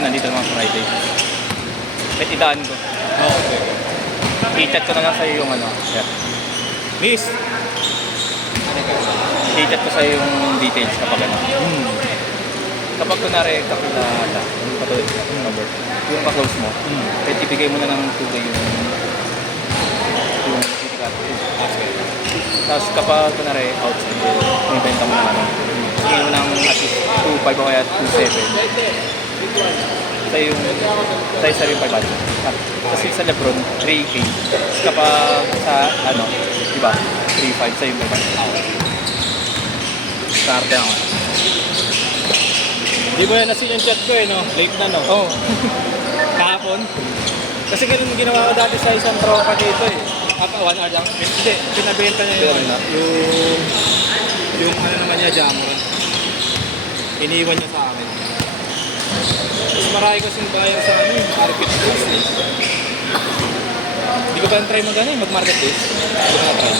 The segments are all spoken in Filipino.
nandito naman Friday. Kahit idaan ko. Oo, okay. I-chat ko na lang sa'yo yung ano. Yeah. Miss! I-chat ko sa'yo yung details kapag ano. Kapag kunwari kakilala, yung katulad ng number, yung ka-close mo, kahit ibigay mo na ng 2K yung ticket. Tapos kapag kunwari outside, binibenta mo na ano, bigyan mo ng at least 2.5 o kaya 2.7. Tayo sa rin 500. Kasi sa Lebron, 3K. Tapos kapag sa ano, diba, 3.5 sa yung 500. Starte ako. Di ba yan nasin yung chat ko eh, no? Late na, no? Oo. Kahapon. Kasi ganun ginawa ko dati sa isang tropa dito eh. 1 hour lang. Hindi, pinabenta niya yung ano, yung ano naman niya, jammer. Iniwan niya sa akin. Mas marami kasing buyer sa ano yung marketplace eh. Hindi ko pa try mag-ano eh, mag-marketplace. Hindi ko na try.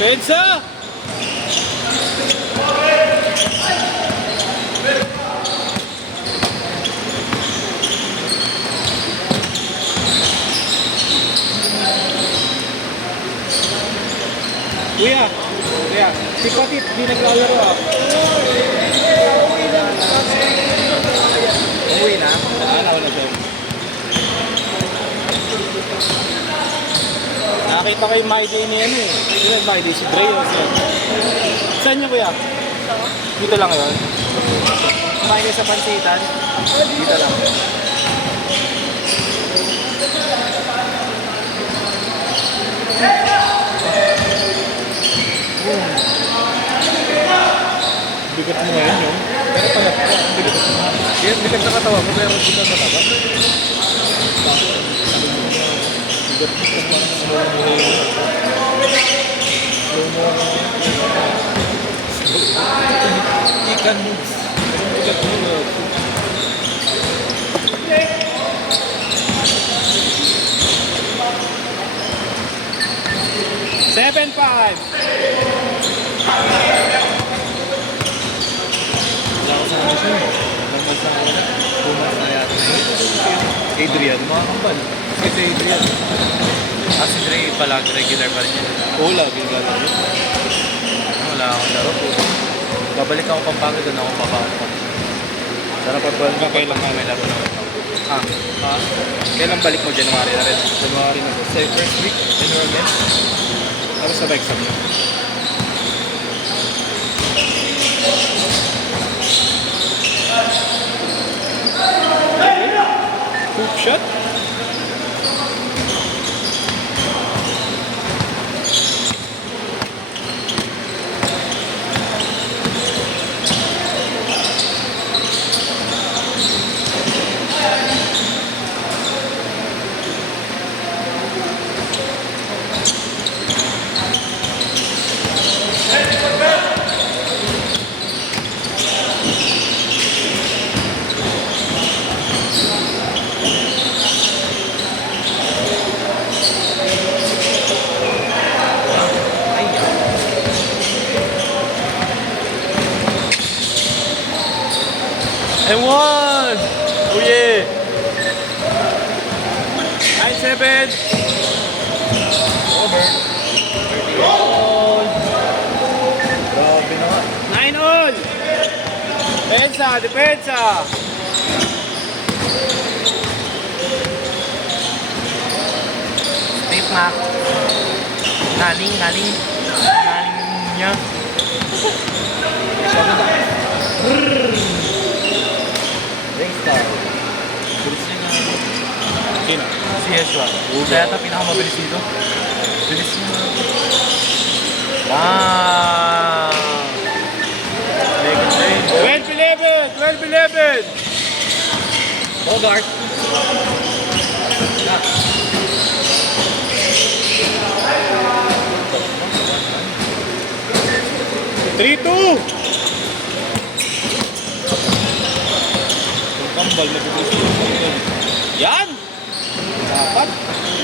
Pensa! Kuya, si Patit, di naglalaro ah. Umuwi na? Wala siya. Nakakita ko yung My Day ni ano eh. Sino yung My Day? Si Dre o siya? Saan niyo kuya? Dito lang yun? Kumain kayo sa pansitan? Dito lang. Bigat mo ngayon yun. Pero pala, bigat sa katawan mo, pero bigat sa taba. Bigat mo sa parang Ikan mo. bigat mo. 7-5. Wala ko sa mga siya. Normal sa mga pumas na yata. Adrian, mga kambal. Kasi Adrian. Si Dre pala, regular pa rin yun. Oo, lagi gano'n. Wala akong laro po. Babalik ako Pampanga, doon ako papasok. Sarap pa ba? Kailan nga May laro na ako. Kailan balik mo? January na rin. January na po. Sa first week, enrollment. Tapos sa exam mo. Hook shot? And one! Oh yeah! 9-7! Over. 30 all. Grabe na nga. 9-all! Depensa! Depensa! Steve Mac. Naling niya. Ringstar. Bilis niya nga. Sino? Si Yeshua. Siya yata pinakamabilis dito. Bilis niya. Wow! Make it 12-11! Bogart. 3-2! Kung kambal, mabubusin mo ito. Yan! Dapat!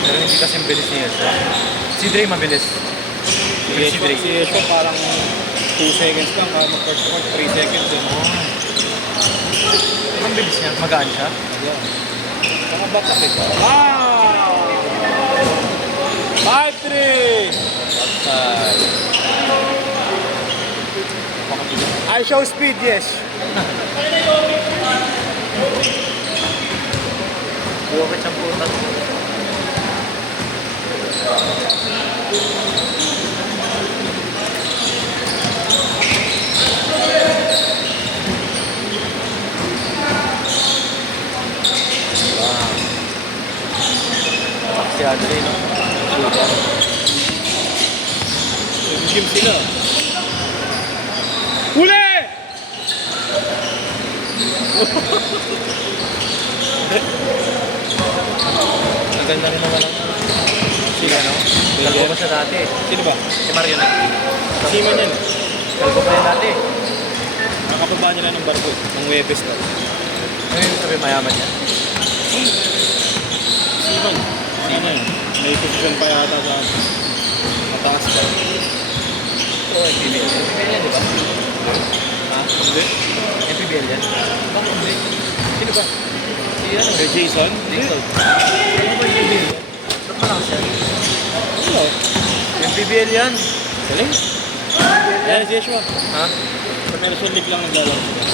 Pero hindi kasi bilis niya. Si Dre mabilis. Si Yeshua parang 2 seconds lang. Para mag-first point, 3 seconds. Ang bilis niya. Magaan siya. Yeah. Mga batak eh. Wow! 5-3! Outside. I show speed, yes. Bukit siyang putas. Wow. Si Adre, no? Nag-gym sila. Huli! Ang ganda rin naman ang si ano? Kalbo ba siya dati? Sino ba? Si Mario Nagpi. Seaman yan. Kalbo pa yan dati. Nakapaba nila ng barko. Ng Webes na. Ano yung sabi mayaman niya? Seaman. Seaman. May position pa yata sa mataas pa. Oo, FPBL. FPBL yan, di ba? Ha? Hindi. FPBL yan? Bakit hindi? Sino ba? Si ano? Kay Jason? Jason. Ano ba yung FPBL? Ba't malakas yan? Ano? FPBL yan. Galing? Yan si Yeshua. Ha? Sa Nelson League lang naglalaro sila.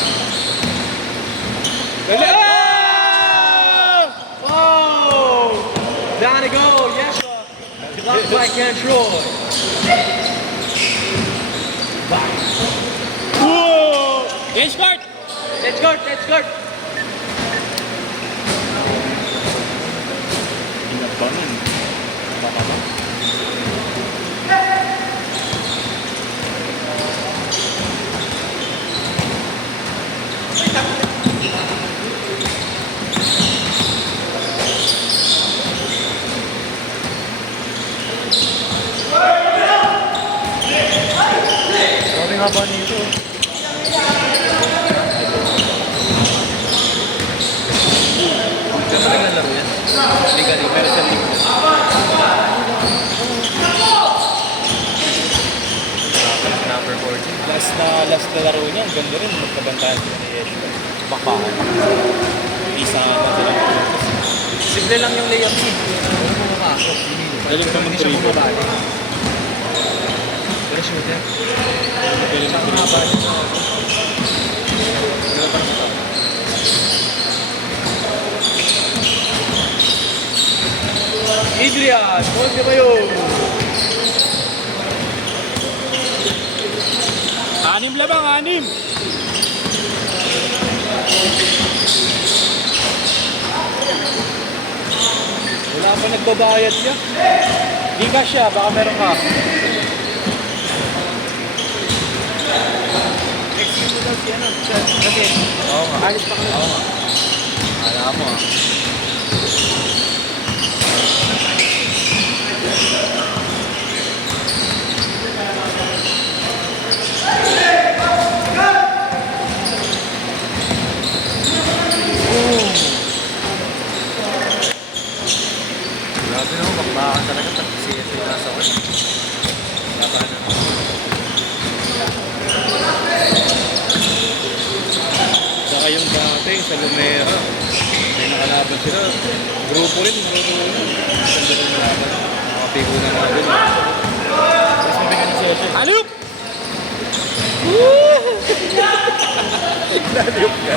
Galing! Ah! Oh! Down to go, Yeshua. Blocked by Cantroy. Whoa! Yes, Court! Let's go, let's go. Inabanan. Bakaba. Grabe nga ba nito? Kaya ba naglalaro yan? Legally, pero sa league mo. Number 14. Last na laro niya, ang ganda rin. Magkabantayan sila ni Yeshua. Bakbakan. Isa na sila. Simple lang yung layup niya. Ano mo makakasok? Galing pa Hindi siya mag-dribble. bumabali. Pero shooter. Galing Saan mag-dribble. bumabali? Pero parang ito. Adrian! Huwag ka ba yun? 6 labang, 6! Wala pa nagbabayad niya. Di ka siya, baka meron ka. Excuse mo daw si ano. Kasi, oo nga. Alis pa ka na. Oo nga. Alam mo ah. Grabe naman, bakbakan talaga pag CSA nasa ko. Laban na. Saka yung dati sa Lumera, may nakalaban sila. Grupo rin, marunong rin. Ganda rin laban. Nakapigo na nga dun. Tapos mabigan ng session. Alip! Laliyok ka.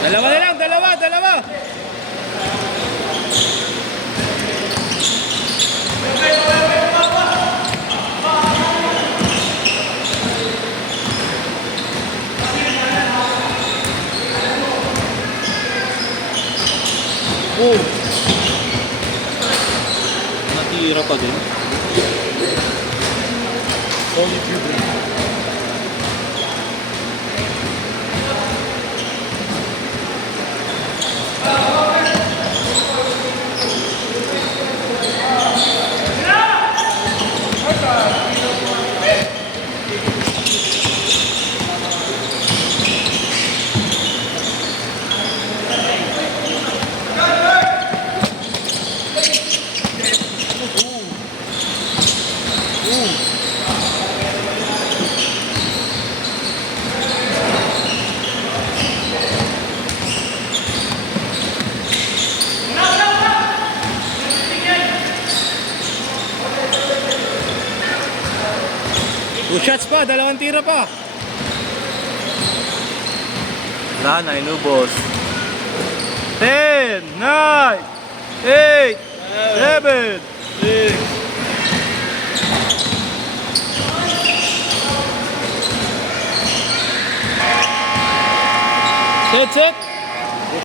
Dalawa na lang, dalawa. Oh! Natira pa din. Solid dribble. Two shots pa, dalawang tira pa. Wala na, inubos. 10, 9, 8, 7, 6. Set.